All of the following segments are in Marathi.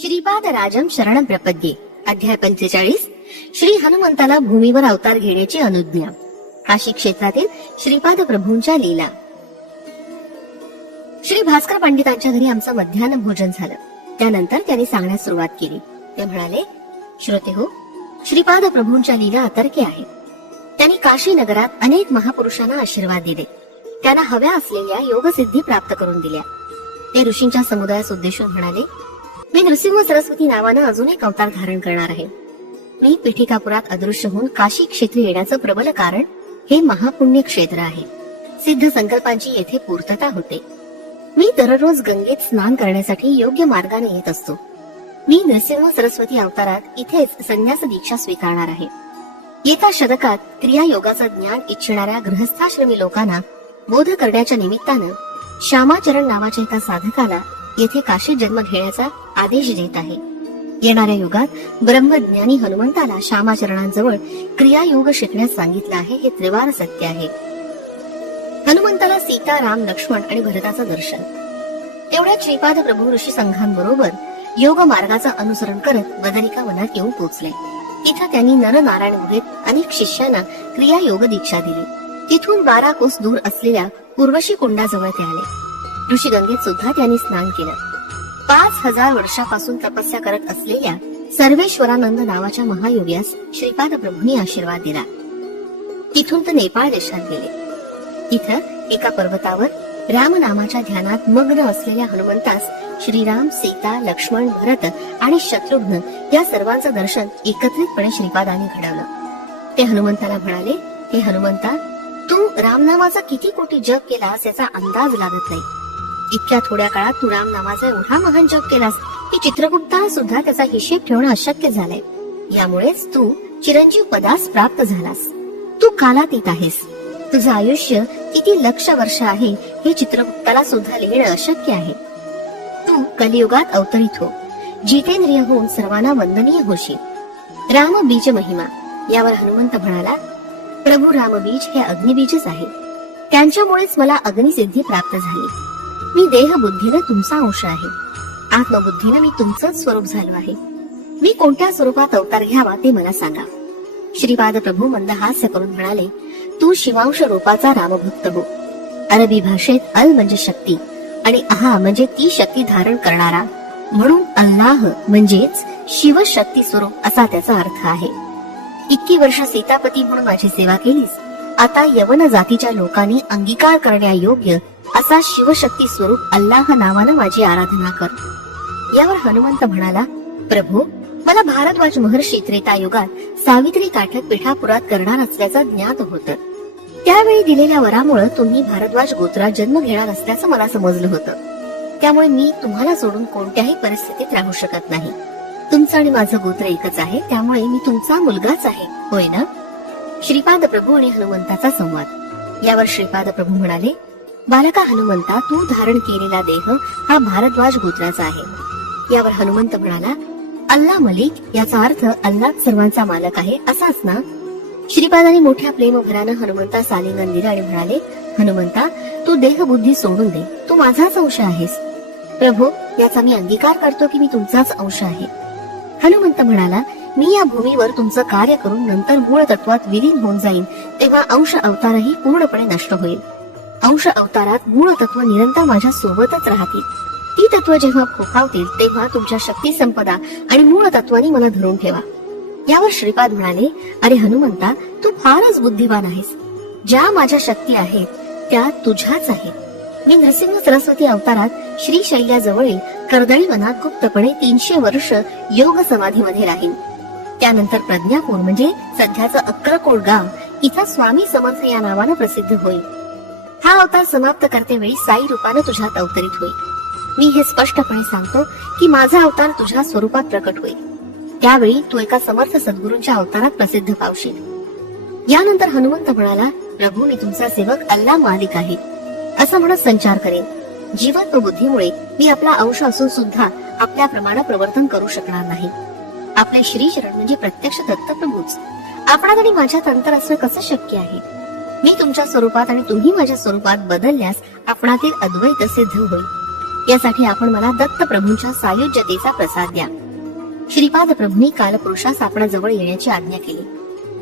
श्रीपाद राजम शरण प्रपद्ये अध्याय पंचेचाळीस श्री हनुमंताला भूमीवर अवतार घेण्याची अनुज्ञा काशी क्षेत्रातील श्रीपाद प्रभूंच्या लीला श्री भास्कर पंडितांच्या घरी आमचं मध्यान्ह भोजन झालं त्यानंतर त्यांनी सांगण्यास सुरुवात केली ते म्हणाले श्रोते हो श्रीपाद प्रभूंच्या लीला अतर्के आहे त्यांनी काशी नगरात अनेक महापुरुषांना आशीर्वाद दिले त्यांना हव्या असलेल्या योगसिद्धी प्राप्त करून दिल्या ते ऋषींच्या समुदायास उद्देशून म्हणाले मी नृसिंह सरस्वती नावानं अजून एक अवतार धारण करणार आहे मी पिठिकापुरात अदृश्य होऊन काशी क्षेत्री येण्याचं प्रबल कारण हे महापुण्य क्षेत्र आहे सिद्ध संकल्पांची येथे पूर्तता होते मी दररोज गंगेत स्नान करण्यासाठी योग्य मार्गाने येत असतो मी नृसिंह सरस्वती अवतारात इथेच संन्यास दीक्षा स्वीकारणार आहे येत्या शतकात क्रिया योगाचं ज्ञान इच्छिणाऱ्या गृहस्थाश्रमी लोकांना बोध करण्याच्या निमित्तानं श्यामाचरण नावाच्या एका साधकाला येथे काशी जन्म घेण्याचा आदेश देत आहे येणाऱ्या युगात ब्रह्मज्ञानी हनुमंताला श्यामाचरणांजवळ क्रियायोग शिकण्यास सांगितलं आहे हे त्रिवार सत्य आहे हनुमंताला सीता राम लक्ष्मण आणि भरताचं दर्शन तेवढ्या श्रीपाद प्रभू ऋषी संघांबरोबर योग मार्गाचं अनुसरण करत बदरिका वनात येऊन पोहोचले तिथं त्यांनी नरनारायण गुहेत अनेक शिष्यांना क्रिया योग दीक्षा दिली तिथून बारा कोस दूर असलेल्या उर्वशी कुंडाजवळ ते आले ऋषी गंगेत सुद्धा त्यांनी स्नान केलं पाच हजार वर्षापासून तपस्या करत असलेल्या सर्वेश्वरानंद नावाच्या महायोग्यास श्रीपाद प्रभूंनी आशीर्वाद दिला तिथून ते नेपाळ देशात गेले तिथं एका पर्वतावर राम नामाच्या ध्यानात मग्न असलेल्या हनुमंतास श्रीराम सीता लक्ष्मण भरत आणि शत्रुघ्न या सर्वांचं दर्शन एकत्रितपणे श्रीपादाने घडवलं ते हनुमंताला म्हणाले हे हनुमंता तू रामनामाचा किती कोटी जप केलास याचा अंदाज लागत नाही इतक्या थोड्या काळात तू राम नावाचा एवढा महान जप केलास की चित्रगुप्त सुद्धा त्याचा हिशेब ठेवणं अशक्य झालंय यामुळेच तू चिरंजीव पदास प्राप्त झालास तू कालातीत आहेस तुझं आयुष्य किती लक्ष वर्ष आहे हे चित्रगुप्ताला सुद्धा लिहिणं अशक्य आहे तू कलियुगात अवतरित हो जितेंद्रिय होऊन सर्वांना वंदनीय होशील राम बीज महिमा यावर हनुमंत म्हणाला प्रभू बीज हे अग्निबीजच आहे त्यांच्यामुळेच मला अग्निसिद्धी प्राप्त झाली मी बुद्धीनं तुमचा अंश आहे आत्मबुद्धीनं मी तुमचंच स्वरूप झालो आहे मी कोणत्या स्वरूपात अवतार घ्यावा ते मला सांगा श्रीपाद प्रभू हास्य करून म्हणाले तू शिवांश रूपाचा रामभक्त हो अरबी भाषेत अल म्हणजे शक्ती आणि आहा म्हणजे ती शक्ती धारण करणारा म्हणून अल्लाह म्हणजेच शिव शक्ती स्वरूप असा त्याचा अर्थ आहे इतकी वर्ष सीतापती म्हणून माझी सेवा केलीस आता यवन जातीच्या लोकांनी अंगीकार करण्यायोग्य असा शिवशक्ती स्वरूप अल्लाह नावानं माझी आराधना कर यावर हनुमंत म्हणाला प्रभू मला भारद्वाज महर्षी त्रेता युगात सावित्री काठक पिठापुरात करणार असल्याचं ज्ञात होत त्यावेळी दिलेल्या वरामुळे तुम्ही भारद्वाज गोत्रात जन्म घेणार असल्याचं मला समजलं होतं त्यामुळे मी तुम्हाला सोडून कोणत्याही परिस्थितीत राहू शकत नाही तुमचं आणि माझं गोत्र एकच आहे त्यामुळे मी तुमचा मुलगाच आहे होय ना श्रीपाद प्रभू आणि हनुमंताचा संवाद यावर श्रीपाद प्रभू म्हणाले बालका हनुमंता तू धारण केलेला देह हा भारद्वाज गोत्राचा आहे यावर हनुमंत म्हणाला अल्ला मलिक याचा अर्थ अल्ला सर्वांचा मालक आहे असाच ना श्रीपादाने मोठ्या प्रेमभरानं हनुमंता सालिंगन दिलं आणि म्हणाले हनुमंता तू देहबुद्धी सोडून दे तू माझाच अंश आहेस प्रभू याचा मी अंगीकार करतो की मी तुमचाच अंश आहे हनुमंत म्हणाला मी या भूमीवर तुमचं कार्य करून नंतर मूळ तत्वात विलीन होऊन जाईन तेव्हा अंश अवतारही पूर्णपणे नष्ट होईल अंश अवतारात मूळ तत्व निरंतर माझ्या सोबतच राहतील ती तत्व जेव्हा फोकावतील तेव्हा तुमच्या शक्ती संपदा आणि मूळ तत्वाने मला धरून ठेवा यावर श्रीपाद म्हणाले अरे हनुमंता तू फारच बुद्धिमान आहेस ज्या माझ्या शक्ती आहेत त्या तुझ्याच आहेत मी नृसिंह सरस्वती अवतारात श्री जवळील कर्दळी वनात गुप्तपणे तीनशे वर्ष योग समाधीमध्ये राहील त्यानंतर प्रज्ञापूर म्हणजे सध्याचं अक्कलकोट गाव इथं स्वामी समर्थ या नावानं प्रसिद्ध होईल हा अवतार समाप्त करतेवेळी साई रूपानं तुझ्यात अवतरित होईल मी हे स्पष्टपणे सांगतो की माझा अवतार तुझ्या स्वरूपात प्रकट होईल त्यावेळी तू एका समर्थ सद्गुरूंच्या अवतारात प्रसिद्ध पावशील यानंतर हनुमंत म्हणाला प्रभू मी तुमचा सेवक अल्ला मालिक आहे असं म्हणत संचार करेन जीवन व बुद्धीमुळे मी आपला अंश असून सुद्धा आपल्या प्रमाणात प्रवर्तन करू शकणार नाही आपले श्रीचरण म्हणजे प्रत्यक्ष दत्तप्रभूच आपणात आणि माझ्यात अंतर असणं कसं शक्य आहे मी तुमच्या स्वरूपात आणि तुम्ही माझ्या स्वरूपात बदलल्यास आपणातील अद्वैत सिद्ध होईल यासाठी आपण मला दत्त प्रभूंच्या सायुज्यतेचा प्रसाद द्या श्रीपाद प्रभूंनी कालपुरुषास आपणाजवळ येण्याची आज्ञा केली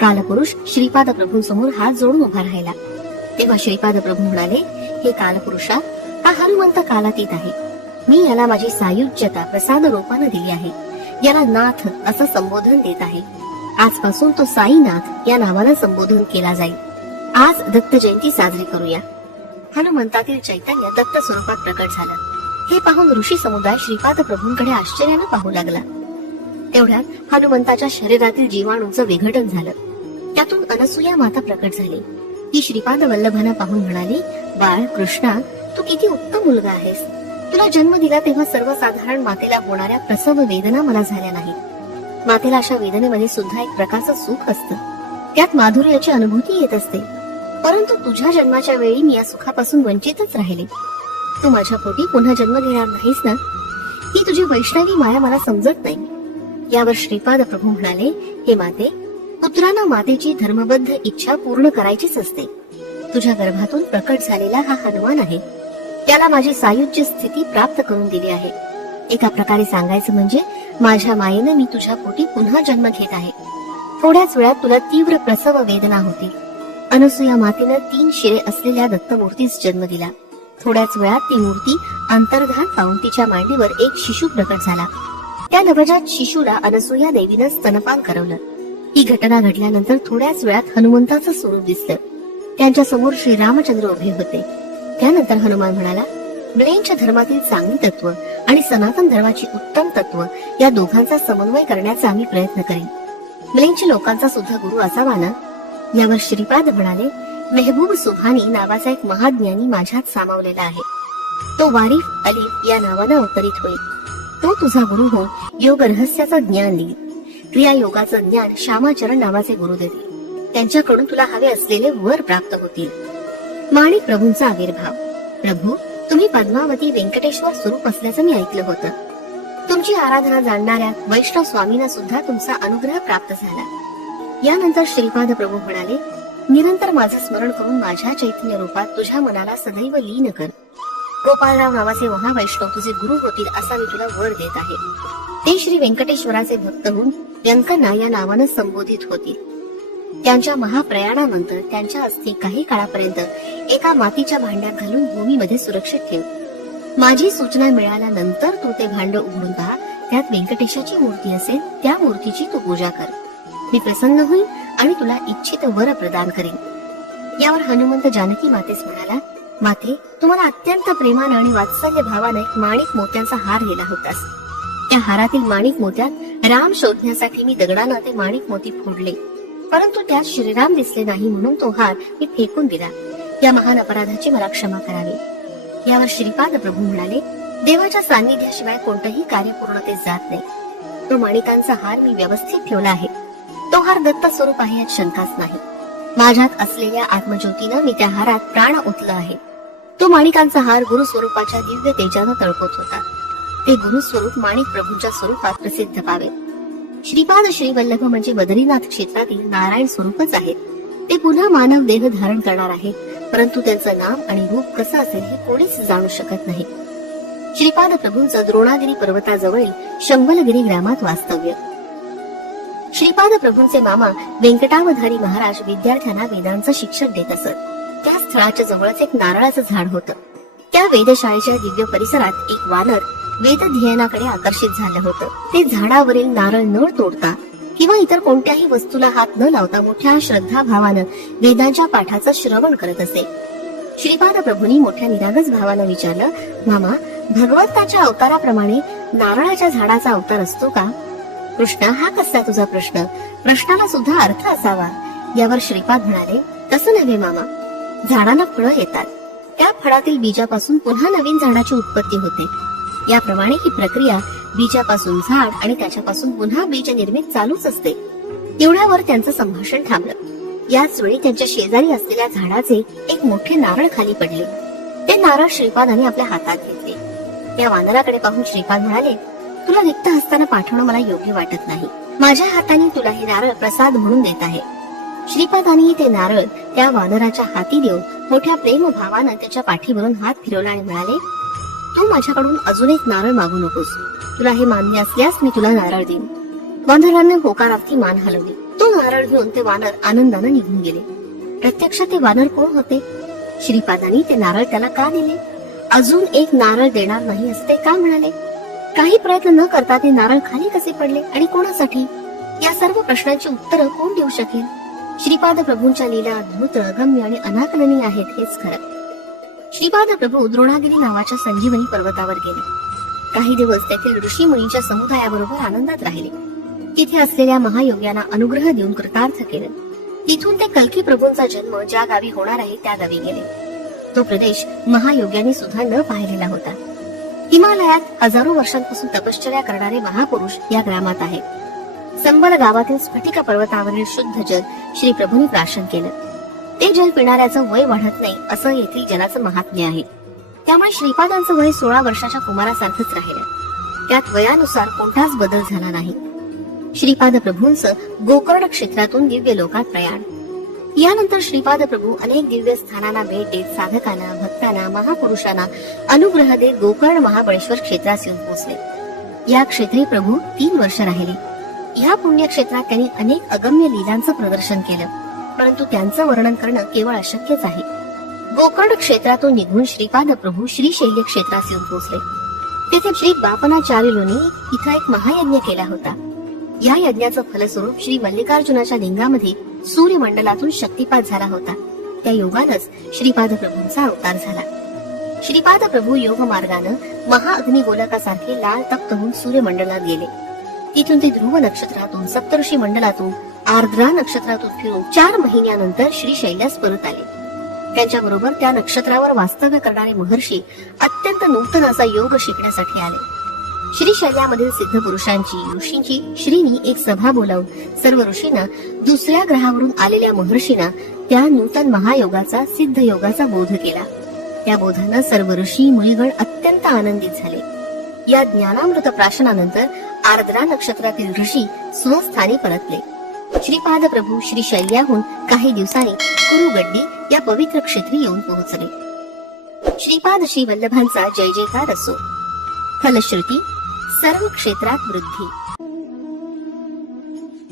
कालपुरुष श्रीपाद प्रभूंसमोर हात जोडून उभा राहिला तेव्हा श्रीपाद प्रभू म्हणाले हे कालपुरुषा हा हनुमंत कालातीत आहे मी याला माझी सायुज्यता प्रसाद रूपाने दिली आहे याला नाथ असं संबोधन देत आहे आजपासून तो साईनाथ या नावानं संबोधन केला जाईल आज दत्त जयंती साजरी करूया हनुमंतातील चैतन्य दत्त स्वरूपात प्रकट झालं हे पाहून ऋषी समुदाय श्रीपाद प्रभूंकडे आश्चर्यानं पाहू लागला तेवढ्यात हनुमंताच्या शरीरातील जीवाणूंचं विघटन झालं त्यातून अनसुया माता प्रकट झाली ती श्रीपाद वल्लभांना पाहून म्हणाली बाळ कृष्णा तू किती उत्तम मुलगा आहेस तुला जन्म दिला तेव्हा सर्वसाधारण मातेला होणाऱ्या प्रसव वेदना मला झाल्या नाही मातेला अशा वेदनेमध्ये सुद्धा एक प्रकारचं सुख असतं त्यात माधुर्याची अनुभूती येत असते परंतु तुझ्या जन्माच्या वेळी मी या सुखापासून वंचितच राहिले तू माझ्या पोटी पुन्हा जन्म घेणार नाहीस ना ही तुझी वैष्णवी माया मला समजत नाही यावर श्रीपाद प्रभू म्हणाले हे माते पुत्रांना मातेची धर्मबद्ध इच्छा पूर्ण करायचीच असते तुझ्या गर्भातून प्रकट झालेला हा हनुमान आहे त्याला माझी सायुज्य स्थिती प्राप्त करून दिली आहे एका प्रकारे सांगायचं म्हणजे माझ्या मायेनं मी तुझ्या पोटी पुन्हा जन्म घेत आहे थोड्याच वेळात तुला तीव्र प्रसव वेदना होती अनसुया मातेनं तीन शिरे असलेल्या दत्तमूर्तीस जन्म दिला थोड्याच वेळात ती मूर्ती अंतर्धान पाहून तिच्या मांडीवर एक शिशू प्रकट झाला त्या नवजात शिशूला अनसुया देवीनं स्तनपान करवलं ही घटना घडल्यानंतर थोड्याच वेळात हनुमंताचं स्वरूप दिसलं त्यांच्या समोर श्री रामचंद्र उभे होते त्यानंतर हनुमान म्हणाला ब्रेनच्या धर्मातील चांगली तत्व आणि सनातन धर्माची उत्तम तत्व या दोघांचा समन्वय करण्याचा आम्ही प्रयत्न करेन ब्लेनच्या लोकांचा सुद्धा गुरु असावा ना यावर श्रीपाद म्हणाले मेहबूब सुभानी नावाचा एक महाज्ञानी माझ्यात सामावलेला आहे तो वारीफ अली या नावानं अवतरित होईल तो तुझा गुरु होऊन योग रहस्याचं ज्ञान देईल क्रिया योगाचं ज्ञान श्यामाचरण नावाचे गुरु देतील त्यांच्याकडून तुला हवे असलेले वर प्राप्त होतील माणिक प्रभूंचा आविर्भाव प्रभू तुम्ही पद्मावती व्यंकटेश्वर स्वरूप असल्याचं मी ऐकलं होतं तुमची आराधना जाणणाऱ्या वैष्णव स्वामींना सुद्धा तुमचा अनुग्रह प्राप्त झाला यानंतर श्रीपाद प्रभू म्हणाले निरंतर माझं स्मरण करून माझ्या चैतन्य रूपात तुझ्या मनाला सदैव लीन कर गोपाळराव नावाचे महावैष्णव तुझे गुरु होतील असा मी तुला वर देत आहे ते श्री व्यंकटेश्वराचे भक्त होऊन व्यंकना या नावानं संबोधित होतील त्यांच्या महाप्रयाणानंतर त्यांच्या अस्थि काही काळापर्यंत एका मातीच्या भांड्यात घालून भूमीमध्ये सुरक्षित ठेव माझी सूचना मिळाल्यानंतर तू ते भांड उघडून पहा त्यात व्यंकटेशाची मूर्ती असेल त्या मूर्तीची तू पूजा कर मी प्रसन्न होईल आणि तुला इच्छित वर प्रदान करेन यावर हनुमंत जानकी मातेस म्हणाला माते तुम्हाला अत्यंत प्रेमाने आणि वात्सल्य भावाने माणिक मोत्यांचा हार दिला होतास त्या हारातील माणिक मोत्यात राम शोधण्यासाठी मी दगडानं ते माणिक मोती फोडले परंतु त्यात श्रीराम दिसले नाही म्हणून तो हार मी फेकून दिला या महान अपराधाची मला क्षमा करावी यावर श्रीपाद प्रभू म्हणाले देवाच्या सान्निध्याशिवाय कोणतेही कार्य पूर्णतेस जात नाही तो माणिकांचा हार मी व्यवस्थित ठेवला आहे तो हार दत्त स्वरूप आहे यात शंकाच नाही माझ्यात असलेल्या आत्मज्योतीनं मी त्या हारात प्राण ओतला आहे तो माणिकांचा हार गुरु स्वरूपाच्या दिव्य तेजानं तळपत होता ते गुरु स्वरूप माणिक प्रभूंच्या स्वरूपात प्रसिद्ध पावे श्रीपाद श्री वल्लभ म्हणजे बद्रीनाथ क्षेत्रातील नारायण स्वरूपच आहेत ते पुन्हा मानव देह धारण करणार आहे परंतु त्यांचं नाम आणि रूप कसं असेल हे कोणीच जाणू शकत नाही श्रीपाद प्रभूंचं द्रोणागिरी पर्वताजवळील शंबलगिरी ग्रामात वास्तव्य श्रीपाद प्रभूंचे मामा व्यंकटावधारी महाराज विद्यार्थ्यांना वेदांचं शिक्षण देत असत त्या स्थळाच्या जवळच एक नारळाचं झाड होतं त्या वेदशाळेच्या दिव्य परिसरात एक वानर वेद ध्येयनाकडे आकर्षित झालं होतं ते झाडावरील नारळ न तोडता किंवा इतर कोणत्याही वस्तूला हात न लावता मोठ्या श्रद्धा भावानं वेदांच्या पाठाचं श्रवण करत असे श्रीपाद प्रभूंनी मोठ्या निरागस भावानं विचारलं मामा भगवंताच्या अवताराप्रमाणे नारळाच्या झाडाचा अवतार असतो का प्रश्न हा कसला तुझा प्रश्न प्रश्नाला सुद्धा अर्थ असावा यावर श्रीपाद म्हणाले तसं नव्हे मामा झाडाला फळं येतात त्या फळातील बीजापासून पुन्हा नवीन झाडाची उत्पत्ती होते याप्रमाणे ही प्रक्रिया बीजापासून झाड आणि त्याच्यापासून पुन्हा बीज निर्मित चालूच असते एवढ्यावर त्यांचं संभाषण थांबलं याच वेळी त्यांच्या शेजारी असलेल्या झाडाचे एक मोठे नारळ खाली पडले ते नारळ श्रीपादाने आपल्या हातात घेतले त्या वानराकडे पाहून श्रीपाद म्हणाले तुला रिक्त असताना पाठवणं मला योग्य वाटत नाही माझ्या हाताने तुला हे नारळ प्रसाद म्हणून देत आहे श्रीपादानी ते नारळ त्या वानराच्या हाती देऊन मोठ्या प्रेमभावानं त्याच्या पाठीवरून हात फिरवला आणि म्हणाले तू माझ्याकडून अजून एक नारळ मागू नकोस तुला हे मान्य असल्यास मी तुला नारळ देईन वानरांना होकारार्थी मान हलवली तो नारळ घेऊन ते वानर आनंदानं निघून गेले प्रत्यक्ष ते वानर कोण होते श्रीपादानी ते नारळ त्याला का दिले अजून एक नारळ देणार नाही असते का म्हणाले काही प्रयत्न न करता ते नारळ खाली कसे पडले आणि कोणासाठी या सर्व प्रश्नांची उत्तरं कोण देऊ शकेल श्रीपाद प्रभूंच्या लीला अद्भुत अगम्य आणि अनाकलनीय आहेत हेच खरं श्रीपाद प्रभू द्रोणागिरी नावाच्या संजीवनी पर्वतावर गेले काही दिवस तेथील ऋषी मुनीच्या समुदायाबरोबर आनंदात राहिले तिथे असलेल्या महायोग्यांना अनुग्रह देऊन कृतार्थ केले तिथून ते कल्की प्रभूंचा जन्म ज्या गावी होणार आहे त्या गावी गेले तो प्रदेश महायोग्यांनी सुद्धा न पाहिलेला होता हिमालयात हजारो वर्षांपासून तपश्चर्या करणारे महापुरुष या ग्रामात आहेत संबल गावातील स्फटिका पर्वतावरील शुद्ध जल श्री प्रभूने प्राशन केलं ते जल पिणाऱ्याचं वय वाढत नाही असं येथील जलाचं महात्म्य आहे त्यामुळे श्रीपादांचं वय सोळा वर्षाच्या कुमारासारखंच राहिलं त्यात वयानुसार कोणताच बदल झाला नाही श्रीपाद प्रभूंचं गोकर्ण क्षेत्रातून दिव्य लोकात प्रयाण यानंतर श्रीपाद प्रभू अनेक दिव्य स्थानांना भेट देत साधकांना भक्तांना महापुरुषांना अनुग्रह देत गोकर्ण महाबळेश्वर क्षेत्रास येऊन पोहोचले या क्षेत्री प्रभू तीन वर्ष राहिले या पुण्य क्षेत्रात त्यांनी अनेक अगम्य लीलांचं प्रदर्शन केलं परंतु त्यांचं वर्णन करणं केवळ अशक्यच आहे गोकर्ण क्षेत्रातून निघून श्रीपाद प्रभू श्री शैल्य क्षेत्रास येऊन पोहोचले तिथे श्री बापनाचार्यूंनी इथं एक महायज्ञ केला होता या यज्ञाचं फलस्वरूप श्री मल्लिकार्जुनाच्या लिंगामध्ये सूर्यमंडलातून शक्तिपात झाला होता त्या योगानच श्रीपाद प्रभूंचा अवतार झाला श्रीपाद प्रभू योग मार्गानं लाल लाल होऊन सूर्यमंडलात गेले तिथून ते ध्रुव नक्षत्रातून सप्तर्षी मंडलातून आर्द्रा नक्षत्रातून फिरून चार महिन्यानंतर श्री शैल्यास परत आले त्यांच्या बरोबर त्या नक्षत्रावर वास्तव्य करणारे महर्षी अत्यंत नूतन असा योग शिकण्यासाठी आले श्री शैल्यामधील सिद्ध पुरुषांची ऋषींची श्रीनी एक सभा बोलावून सर्व ऋषींना दुसऱ्या ग्रहावरून आलेल्या महर्षीना त्या नूतन महायोगाचा सिद्ध योगाचा बोध केला त्या बोधाने सर्व ऋषी मुलगण अत्यंत आनंदित झाले या ज्ञानामृत प्राशनानंतर आर्द्रा नक्षत्रातील ऋषी स्वस्थानी परतले श्रीपाद प्रभू श्री शैल्याहून काही दिवसांनी कुरुगड्डी या पवित्र क्षेत्री येऊन पोहोचले श्रीपाद श्री वल्लभांचा जय जयकार असो फलश्रुती सर्व क्षेत्रात वृद्धी